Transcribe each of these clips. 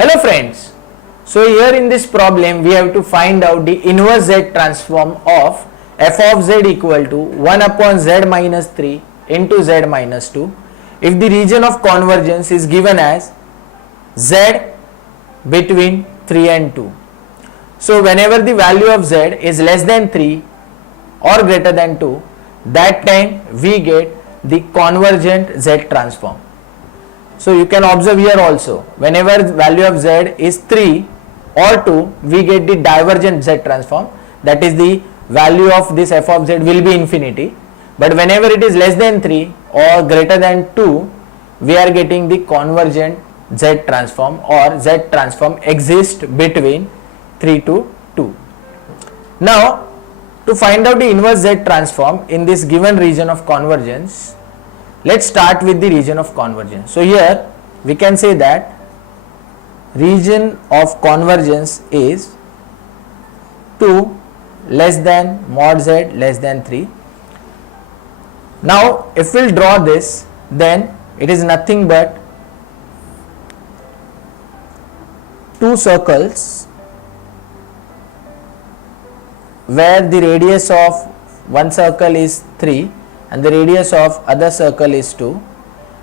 Hello friends, so here in this problem we have to find out the inverse z transform of f of z equal to 1 upon z minus 3 into z minus 2 if the region of convergence is given as z between 3 and 2. So whenever the value of z is less than 3 or greater than 2, that time we get the convergent z transform. So you can observe here also, whenever value of z is 3 or 2, we get the divergent z transform, that is the value of this f of z will be infinity, but whenever it is less than 3 or greater than 2, we are getting the convergent z transform, or z transform exists between 3 to 2. Now to find out the inverse z transform in this given region of convergence, let's start with the region of convergence. So here we can say that region of convergence is 2 less than mod z less than 3. Now if we will draw this, then it is nothing but two circles where the radius of one circle is 3 and the radius of other circle is 2,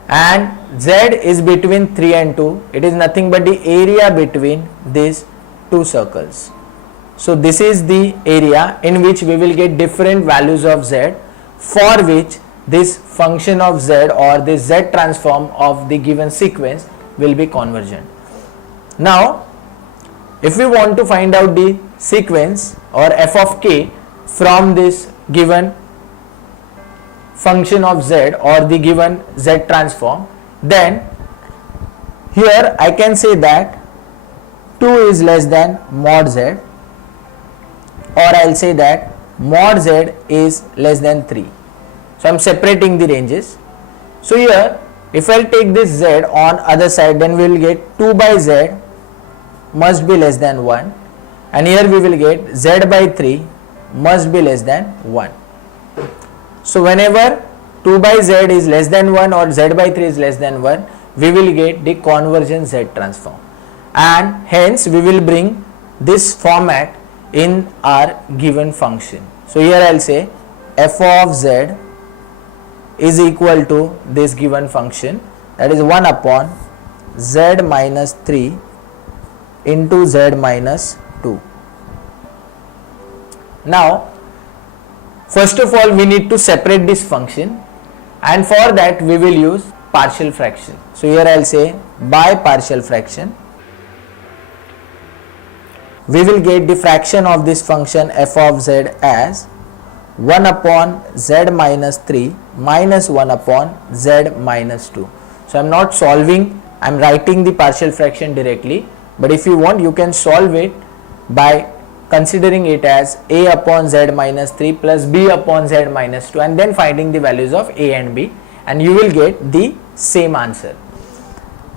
and z is between 3 and 2. It is nothing but the area between these two circles. So this is the area in which we will get different values of z, for which this function of z or this z transform of the given sequence will be convergent. Now if we want to find out the sequence or f of k from this given function of z or the given z transform, then here I can say that 2 is less than mod z, or I will say that mod z is less than 3. So I am separating the ranges. So here if I will take this z on other side, then we will get 2 by z must be less than 1, and here we will get z by 3 must be less than 1. So whenever 2 by z is less than 1 or z by 3 is less than 1, we will get the convergent z transform, and hence we will bring this format in our given function. So here I will say f of z is equal to this given function, that is 1 upon z minus 3 into z minus 2. Now first of all we need to separate this function, and for that we will use partial fraction. So here I will say by partial fraction we will get the fraction of this function f of z as 1 upon z minus 3 minus 1 upon z minus 2. So I am not solving, I am writing the partial fraction directly, but if you want you can solve it by considering it as a upon z minus 3 plus b upon z minus 2 and then finding the values of a and b, and you will get the same answer.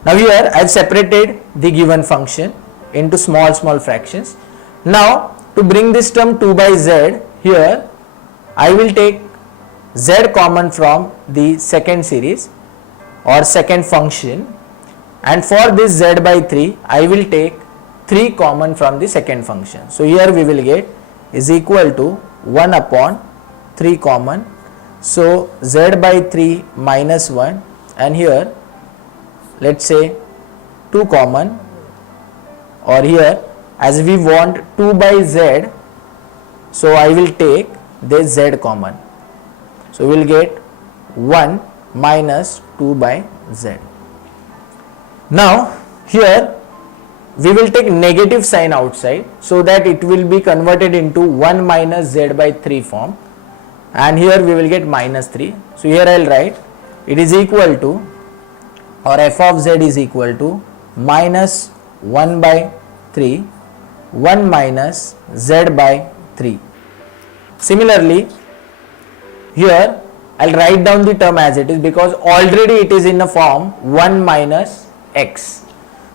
Now here I have separated the given function into small fractions. Now to bring this term 2 by z, here I will take z common from the second series or second function, and for this z by 3 I will take 3 common from the second function. So here we will get is equal to 1 upon 3 common, so z by 3 minus 1, and here let us say 2 common, or here as we want 2 by z, so I will take this z common, so we will get 1 minus 2 by z. Now here we will take negative sign outside so that it will be converted into 1 minus z by 3 form, and here we will get minus 3. So here I will write it is equal to, or f of z is equal to minus 1 by 3 1 minus z by 3. Similarly here I will write down the term as it is because already it is in the form 1 minus x.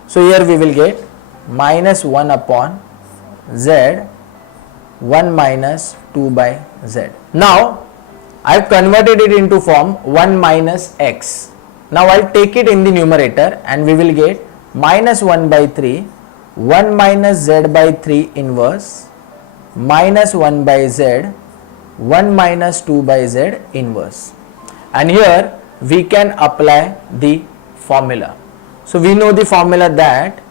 So here we will get minus 1 upon z 1 minus 2 by z. Now I have converted it into form 1 minus x. Now I will take it in the numerator and we will get minus 1 by 3, 1 minus z by 3 inverse minus 1 by z, 1 minus 2 by z inverse. And here we can apply the formula. So we know the formula that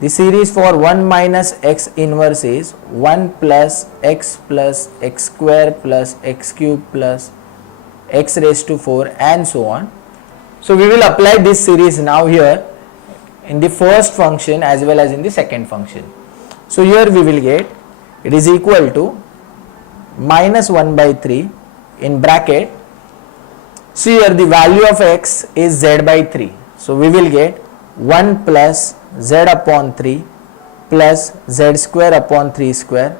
the series for 1 minus x inverse is 1 plus x square plus x cube plus x raised to 4 and so on. So we will apply this series now here in the first function as well as in the second function. So here we will get it is equal to minus 1 by 3 in bracket. So here the value of x is z by 3. So we will get 1 plus z upon 3 plus z square upon 3 square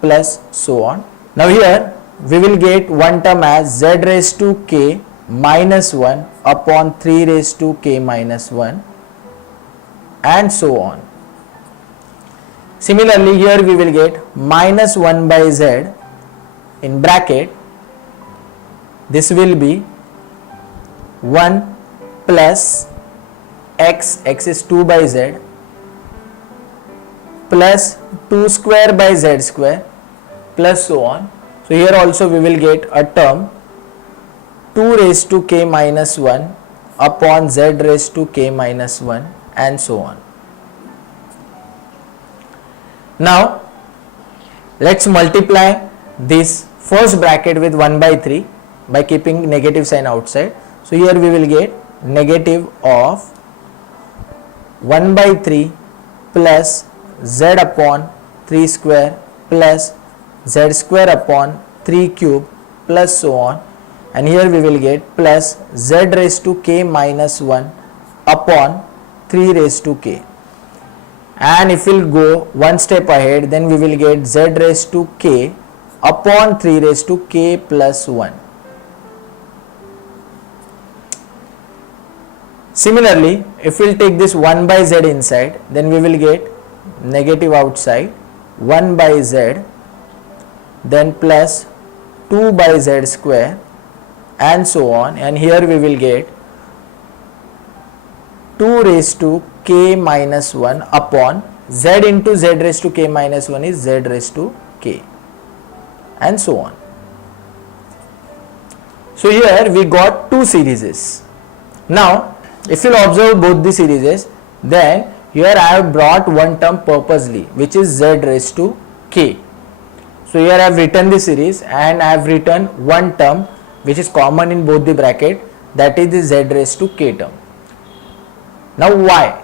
plus so on. Now here we will get one term as z raised to k minus 1 upon 3 raised to k minus 1 and so on. Similarly here we will get minus 1 by z in bracket. This will be 1 plus x is 2 by z plus 2 square by z square plus so on. So here also we will get a term 2 raised to k minus 1 upon z raised to k minus 1 and so on. Now let's multiply this first bracket with 1 by 3 by keeping negative sign outside. So here we will get negative of 1 by 3 plus z upon 3 square plus z square upon 3 cube plus so on, and here we will get plus z raised to k minus 1 upon 3 raised to k. And if we will go one step ahead, then we will get z raised to k upon 3 raised to k plus 1. Similarly, if we will take this 1 by z inside, then we will get negative outside 1 by z, then plus 2 by z square and so on, and here we will get 2 raised to k minus 1 upon z into z raised to k minus 1 is z raised to k and so on. So here we got two series. Now if you observe both the series, then here I have brought one term purposely, which is z raised to k. So here I have written the series and I have written one term which is common in both the bracket, that is the z raised to k term. Now why?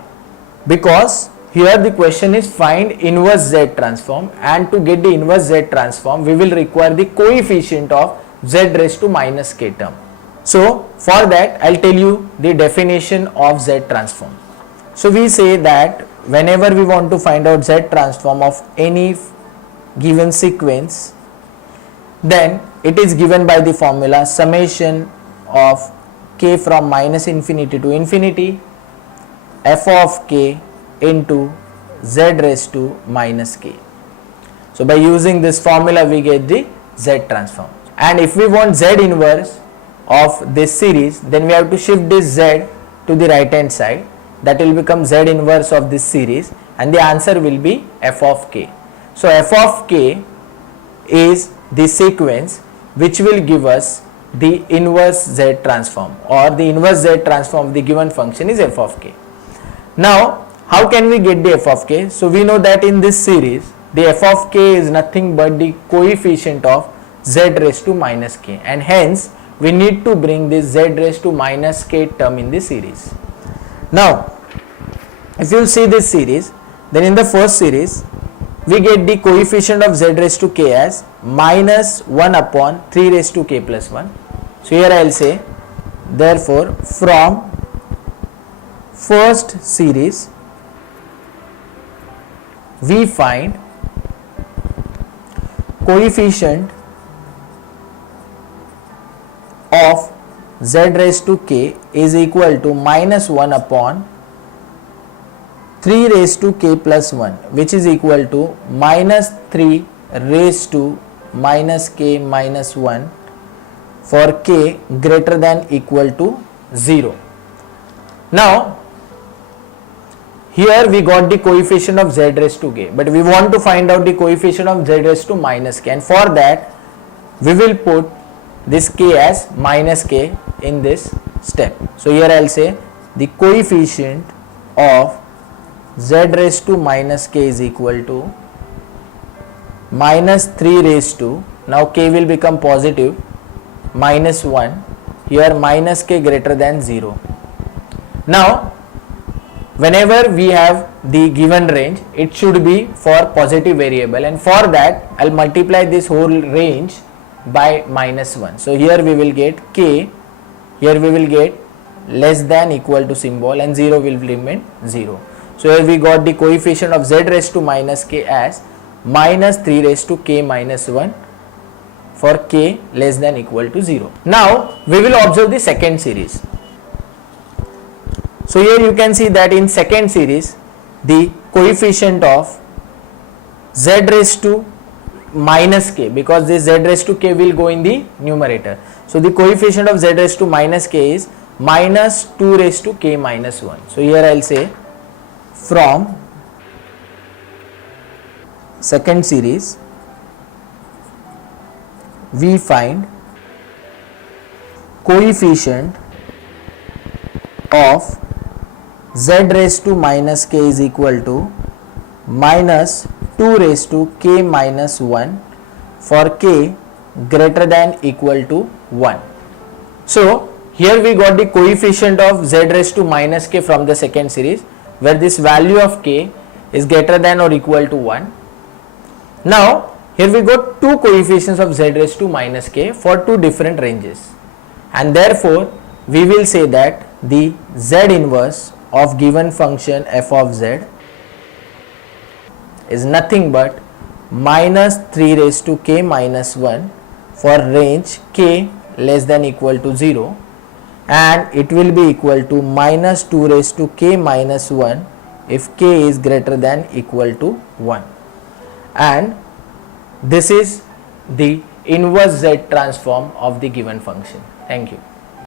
Because here the question is find inverse z transform, and to get the inverse z transform we will require the coefficient of z raised to minus k term. So for that I will tell you the definition of z transform. So we say that whenever we want to find out z transform of any given sequence, then it is given by the formula summation of k from minus infinity to infinity f of k into z raised to minus k. So by using this formula we get the z transform, and if we want z inverse of this series, then we have to shift this z to the right hand side. That will become z inverse of this series, and the answer will be f of k. So f of k is the sequence which will give us the inverse z transform, or the inverse z transform of the given function is f of k. Now how can we get the f of k? So we know that in this series the f of k is nothing but the coefficient of z raised to minus k, and hence we need to bring this z raised to minus k term in the series. Now if you see this series, then in the first series we get the coefficient of z raised to k as minus 1 upon 3 raised to k plus 1. So here I will say, therefore from first series we find coefficient of z raised to k is equal to minus 1 upon 3 raised to k plus 1, which is equal to minus 3 raised to minus k minus 1 for k greater than equal to 0. Now here we got the coefficient of z raised to k, but we want to find out the coefficient of z raised to minus k, and for that we will put this k as minus k in this step. So here I will say the coefficient of z raised to minus k is equal to minus 3 raised to, now k will become positive, minus 1, here minus k greater than 0. Now whenever we have the given range, it should be for positive variable, and for that I will multiply this whole range by minus 1. So here we will get k, here we will get less than equal to symbol, and 0 will remain 0. So here we got the coefficient of z raised to minus k as minus 3 raised to k minus 1 for k less than equal to 0. Now we will observe the second series. So here you can see that in second series the coefficient of z raised to minus k, because this z raised to k will go in the numerator. So the coefficient of z raised to minus k is minus 2 raised to k minus 1. So here I will say from second series we find coefficient of z raised to minus k is equal to minus 2 raised to k minus 1 for k greater than equal to 1. So here we got the coefficient of z raised to minus k from the second series, where this value of k is greater than or equal to 1. Now here we got two coefficients of z raised to minus k for two different ranges, and therefore we will say that the z inverse of given function f of z is nothing but minus 3 raised to k minus 1 for range k less than equal to 0, and it will be equal to minus 2 raised to k minus 1 if k is greater than equal to 1, and this is the inverse z transform of the given function. Thank you.